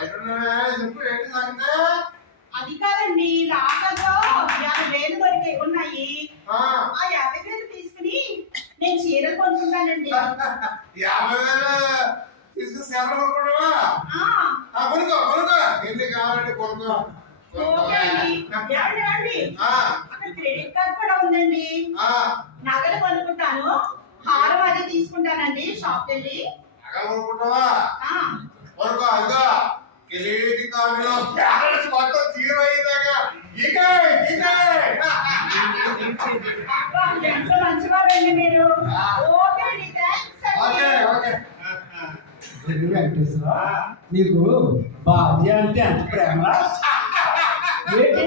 చెప్పు ఏంటి సంగతి? అది కాదండి, లాకర్లో 50,000 వరకు ఉన్నాయి. ఆ 50,000 తీసుకుని నేను చీరలు కొనుక్కుంటానండి. 50,000 తీసుకుని చీరలు కొనుక్కుంటావా? కొనుక్కో కొనుక్కో, ఎన్ని కావాలంటే కొనుక్కో. అక్కడ క్రెడిట్ కార్డ్ కూడా ఉందండి. నగలు కొనుక్కుంటాను, హారం అది తీసుకుంటానండి షాప్కి వెళ్ళి. నగలు కొనుక్కుంటావా? కొనుక్కో. అదిగో క్రెడిట్ కార్డులో బ్యాలెన్స్ మొత్తం జీరో అయ్యేదాకా ఎంత మంచివారండి మీరు. ఓకే అండి, వెంకటేశ్వర, నీకు భార్య అంటే ఎంత ప్రేమ? ఏంటి